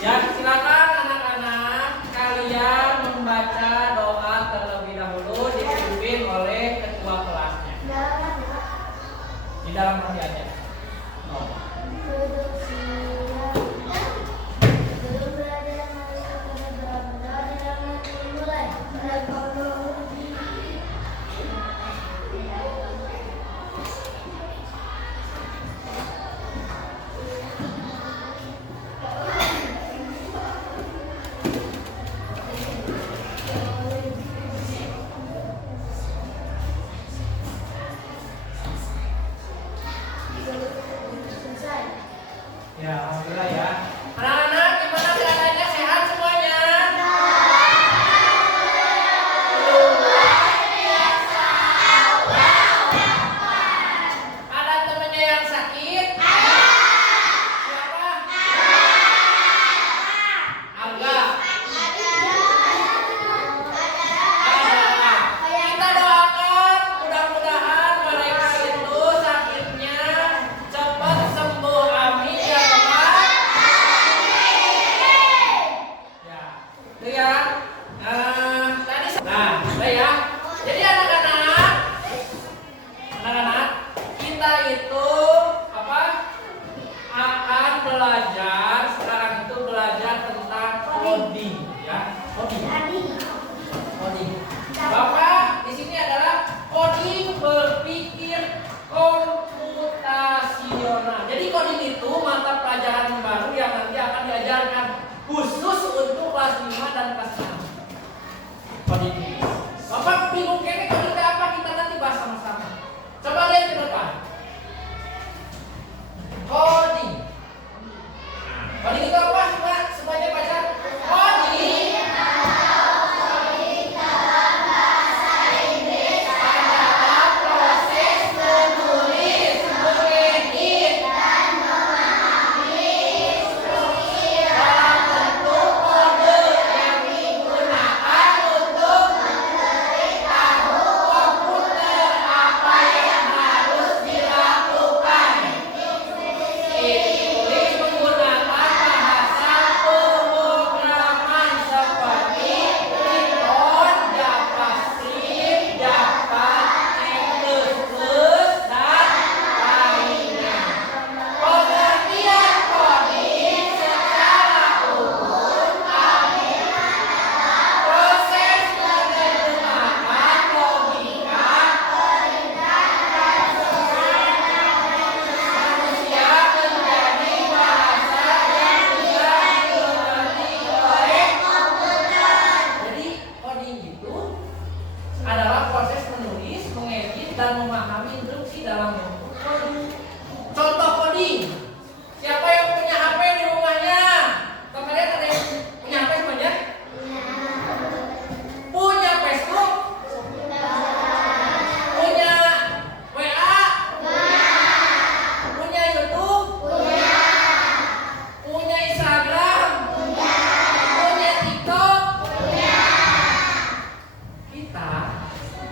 Ya, silakan anak-anak kalian membaca doa terlebih dahulu dipimpin oleh ketua kelasnya. Di dalam hati aja. Oh. Ya, alhamdulillah ya. Anak-anak gimana keadaannya, sehat semuanya? Ada temennya yang sakit? Siapa? Alga. Kita doakan mudah-mudahan mereka itu sakitnya cepat sembuh, amin ya Tuhan. Ya, itu ya. Nah, ya. Jadi anak-anak, kita itu apa? Akan belajar sekarang itu belajar tentang coding, ya. Coding. Bapak di sini adalah coding berpikir komputasional. Jadi coding itu mata pelajaran baru yang nanti akan diajarkan khusus untuk kelas 5 dan kelas 6. Coding. Bapak bingung kayaknya coding itu apa? Kita nanti bahas sama-sama. Coba lihat ke depan. Coding. Coding itu apa? Coba semuanya baca. Coding.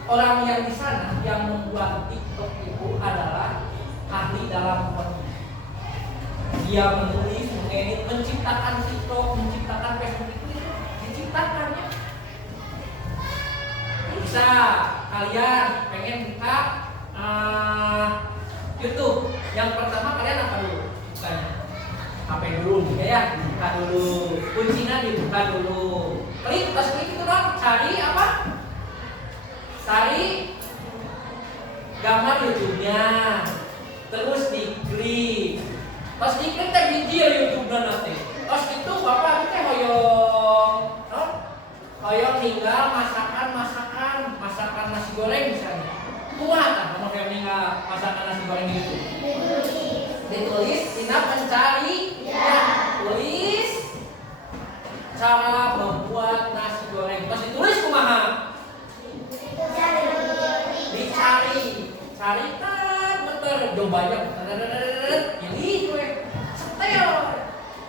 Orang yang di sana yang membuat TikTok itu adalah ahli dalam coding. Dia menulis, mengedit, menciptakan TikTok, menciptakan Facebook itu diciptakannya. Bisa kalian pengen buka YouTube. Yang pertama kalian apa dulu? Bukanya HP dulu, ya, dibuka dulu. Kuncinya dibuka dulu. Klik, pas klik itu dong, cari apa? Cari gambar YouTube-nya, terus diklik, pas diklik teh video YouTube-nya nanti. Terus itu bapak teh hoyong tinggal masakan nasi goreng misalnya. Kumaha tah anu hoyong tinggal masakan nasi goreng itu? Ditulis, tina mencari, ya, tulis cara membuat nasi goreng. Terus ditulis kumaha? Cari kan bener jobanya ini gue setel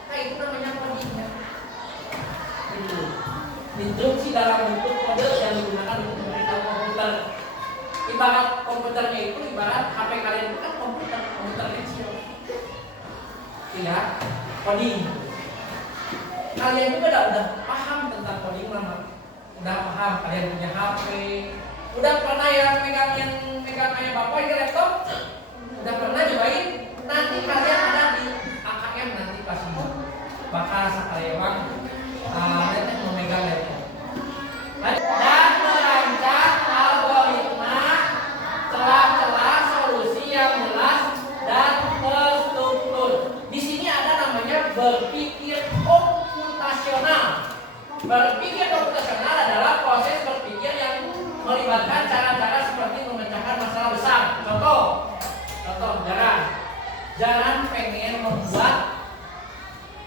kayak itu namanya coding. Instruksi dalam bentuk kode yang digunakan untuk memberitahu komputer. Ibarat komputernya itu ibarat HP kalian itu kan komputer kecil. Lihat coding. kalian juga udah paham tentang coding lama. Udah paham, kalian punya HP. Udah pernah ya megang kayak bapak ini laptop? Udah pernah cobain? Nanti kalian ada di AKM nanti pas ini. Bakal sakalewang nanti memegang laptop. Dan merancang algoritma celah-celah solusi yang jelas dan terstruktur. Di sini ada namanya berpikir komputasional. Berpikir komputasional adalah proses berpikir yang melibatkan cara-cara seperti memecahkan masalah besar. Contoh, Jaran pengen membuat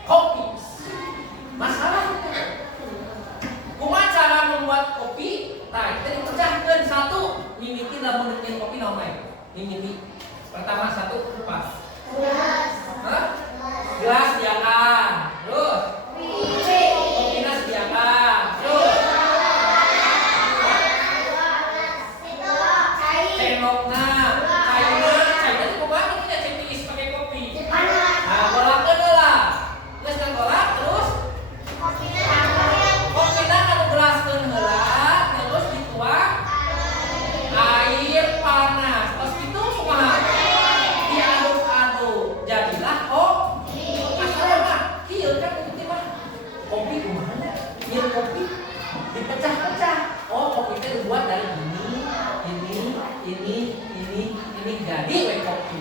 kopi. Masalah itu. Kumaha cara membuat kopi? Nah, kita dipecahkan satu, mimiti dalam bikin kopi namanya. Mimiti. Pertama satu kupas. Gelas diangkat. Terus kopinya sediakan. Terus cendoknya, cairnya itu kumaha kita cendis pakai kopi. Nah, golakkeun heula. Geus golak terus kopinya anu gelaskeun heula, terus dituang air panas. Terus itu kumaha? Diaduk-aduk. Jadilah kopi. Masalah mah kieu kan itu mah. Kopi kumaha? Kieu kopi dipecah-pecah. Oh, kopi itu dibuat dari ini jadi we kopi.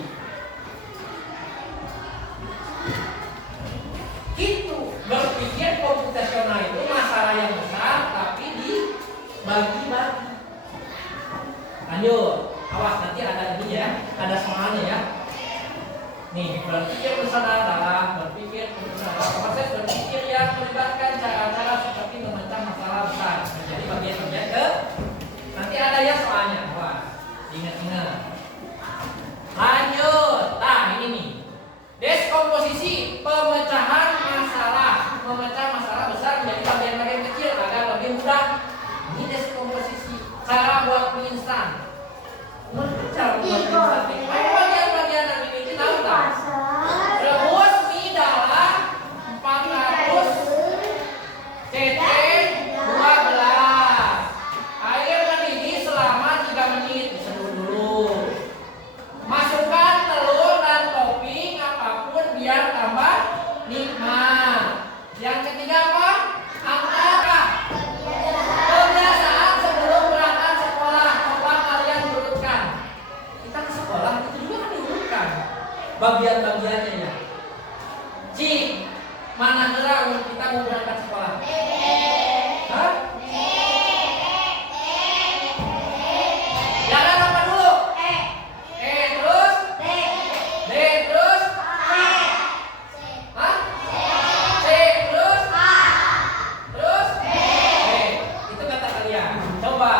Gitu. Berpikir komputasional itu masalah yang besar tapi dibagi-bagi. Lanjut. Awas nanti ada ini ya, ada soalnya ya. Nih, berpikir bersama berpikir bersama proses berpikir yang melibatkan cara-cara seperti memecah masalah besar. Jadi bagian-bagian ke nanti ada ya soalnya. Wah, ingat-ingat. Lanjut. Nah, ini nih. Deskomposisi, pemecahan masalah. Memecah masalah besar menjadi bagian-bagian kecil agar lebih mudah. Ini deskomposisi. Cara buat mie instan. Cara buat mie instan. Apa bagian-bagian yang ini tahu tak? Rebus mie dalam 400 cc 2 gelas. Air mendidih selama 3 menit. Diseduh dulu. Masukkan telur dan topping apapun biar tambah nikmat. Yang ketiga apa? Angka. Kebiasaan sebelum berangkat sekolah. Coba kalian urutkan. Kita ke sekolah itu juga kan diurutkan bagian-bagiannya ya. Cik, mana gerak kita mau berangkat sekolah? Hah? Jalan apa dulu? Terus? D terus? Hah? C terus? Terus? Itu kata kalian. Coba.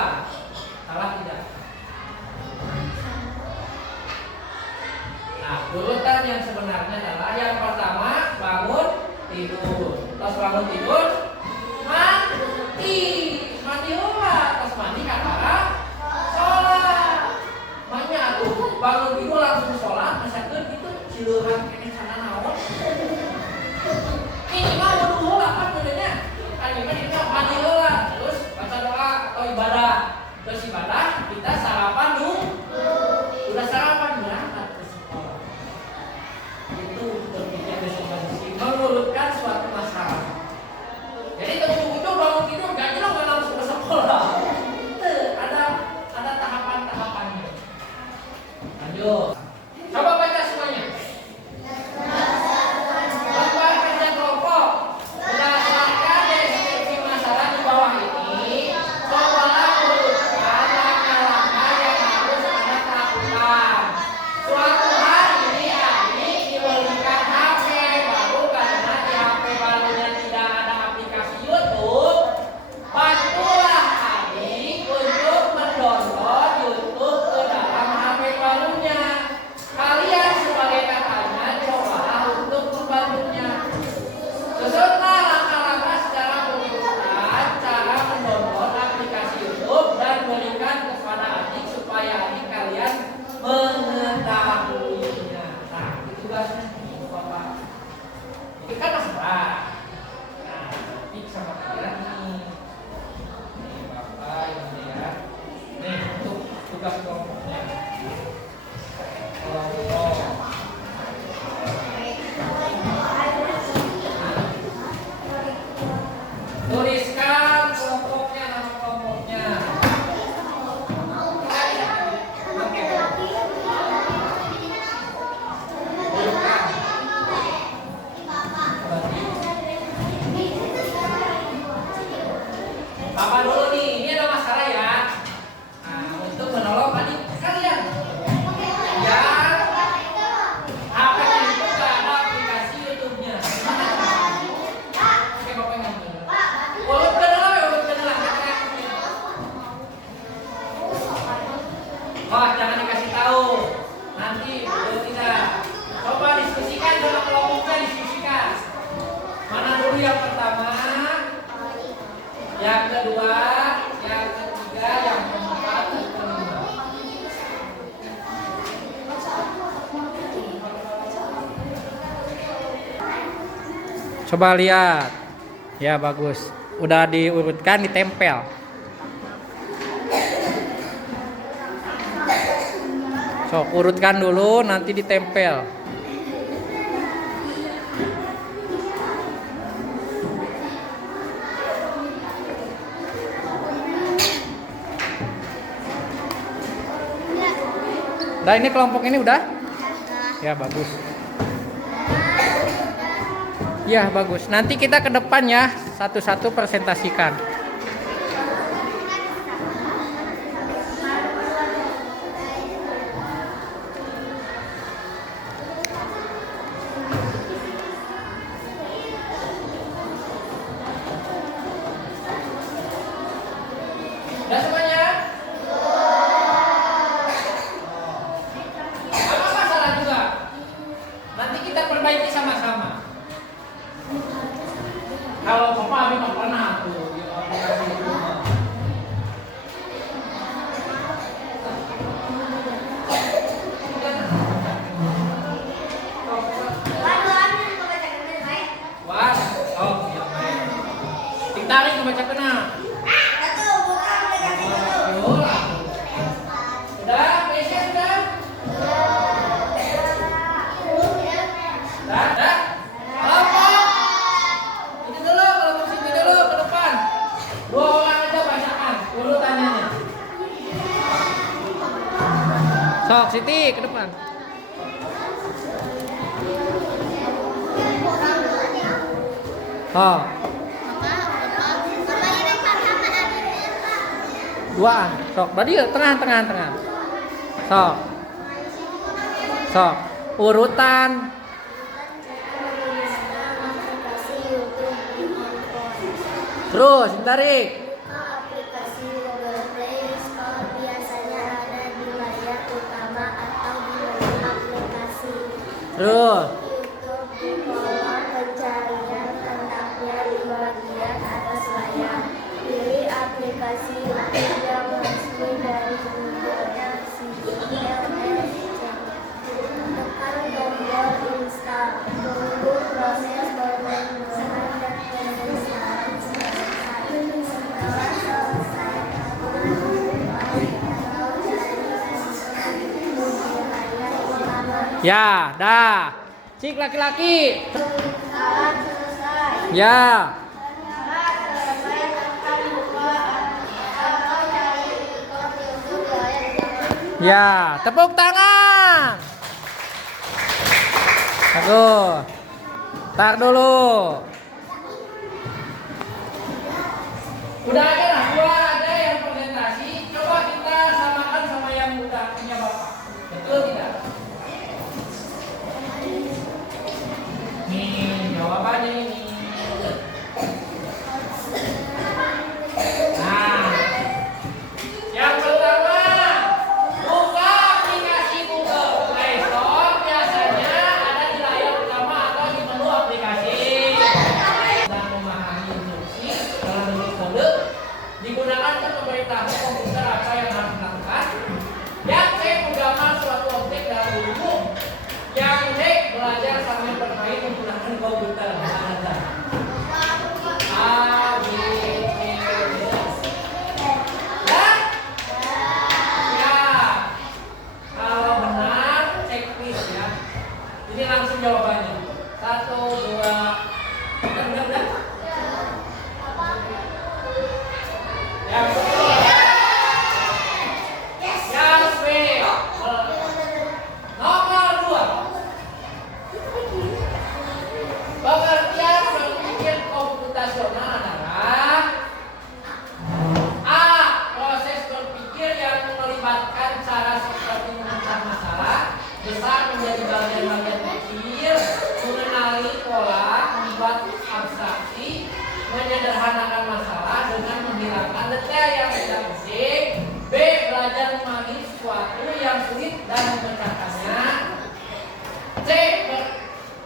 Salah tidak? Nah, urutan yang sebenarnya adalah yang pertama bangun tidur. Terus bangun tidur mandi heula. Terus mandi kakara sholat. Makanya tuh bangun tidur langsung sholat, misalkan gitu cileuhan kene sana naon. Minimal wudu heula kan bedanya. Kan ini mandi heula, terus baca doa atau ibadah. Terus ibadah kita sarapan dulu. Udah sarapan berangkat ke sekolah. Itu berpikir deskomposisi, mengurutkan suatu masalah. Jadi ujung-ujung bangun tidur gak jelas nggak langsung ke sekolah. Ada tahapan-tahapannya. Lanjut. Coba baca semuanya. Papa dulu nih, ini ada masalah ya. Nah, untuk menolong adik kalian. Ya, HP itu nggak ada aplikasi YouTube-nya. Oke, Bapak yang ngambil. Urut ke dalam ya, urut ke dalam. Wah, jangan dikasih tahu. Nanti tidak. Coba diskusikan sama kelompoknya, diskusikan. Mana dulu yang pertama? Yang kedua, yang ketiga, yang keempat, yang kelima. Coba lihat. Ya bagus. Udah diurutkan, ditempel. So, urutkan dulu, nanti ditempel. Nah, ini kelompok ini udah? Ya, bagus. Ya, bagus. Nanti kita ke depan ya, satu-satu presentasikan. Udah semuanya? Apa masalah juga? Nanti kita perbaiki sama-sama. Kalau Papa memang pernah tuh di aplikasi di rumah. Wah, oh iya baik. Ditarik ke baca kena. Sudah, Mesya sudah? Sudah? Apa? Ini dulu, kalau mau sini dulu ke depan. 2 orang aja bacakan urutannya. Sok, Siti ke depan. Oh. Duaan. Sok, tadi tengah. Sok. Sok. Urutan. Terus, tarik. Aplikasi Google Play Store biasanya ada di layar utama atau di menu aplikasi. Terus. YouTube di kolom pencarian, letaknya di bagian atas layar. Pilih aplikasi YouTube yang resmi dari Google LLC. Tekan tombol install. Tunggu proses pembuatan dan penginstalan selesai. Setelah selesai, Ya, dah. Cik laki-laki. Salat selesai. Ya. Salat selesai, tekan buka atau cari ikut YouTube layar. Ya, tepuk tangan. Bagus. Tar dulu. Udah ada lah, 2 ada yang presentasi. Coba kita samakan sama yang udah punya Bapak. Betul tidak? Nih, jawabannya ini. Nah, yang pertama, buka aplikasi Google Play Store. Biasanya ada di layar utama atau di menu aplikasi. belajar memahami sesuatu yang sulit dan memecahkannya. C.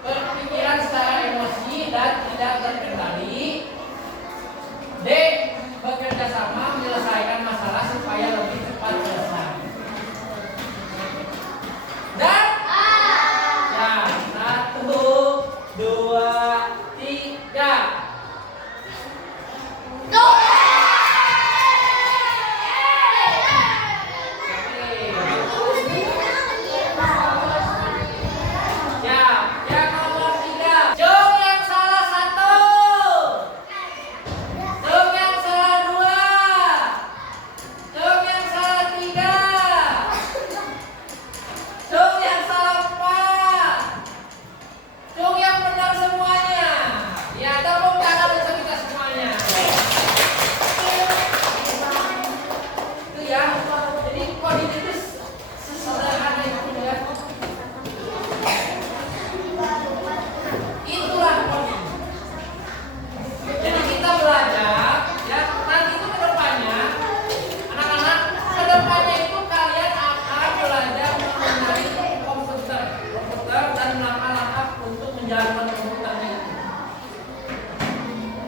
Berpikiran secara emosi dan tidak terkendali. D. Bekerja sama menyelesaikan masalah supaya lebih cepat selesai. Dan ya, 1, 2, 3.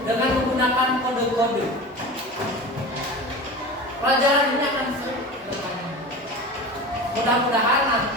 Dengan menggunakan kode-kode. Pelajaran ini akan seru. Mudah-mudahan nanti